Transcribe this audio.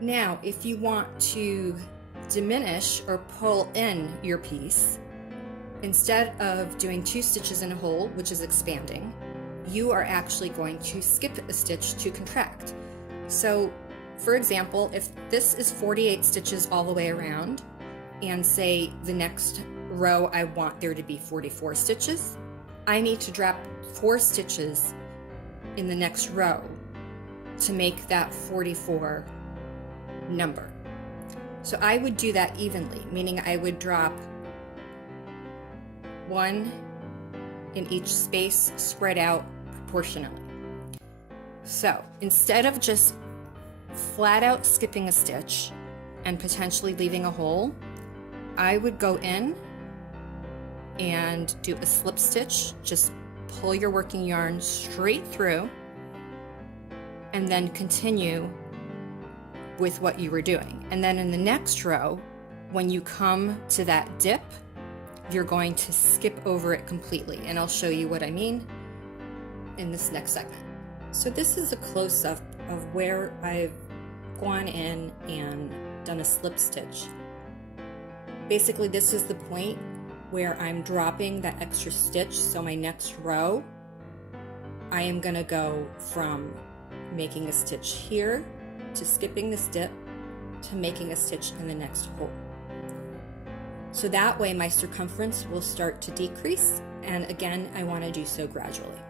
Now, if you want to diminish or pull in your piece, instead of doing 2 stitches in a hole, which is expanding, you are actually going to skip a stitch to contract. So, for example, if this is 48 stitches all the way around, and say the next row I want there to be 44 stitches, I need to drop 4 stitches in the next row to make that 44 number. So I would do that evenly, meaning I would drop 1 in each space, spread out proportionally. So instead of just flat out skipping a stitch and potentially leaving a hole, I would go in and do a slip stitch, just pull your working yarn straight through, and then continue with what you were doing. And then in the next row, when you come to that dip, you're going to skip over it completely. And I'll show you what I mean in this next segment. So this is a close-up of where I've gone in and done a slip stitch. Basically, this is the point where I'm dropping that extra stitch. So my next row, I am gonna go from making a stitch here to skipping this dip to making a stitch in the next hole. So that way my circumference will start to decrease, and again, I want to do so gradually.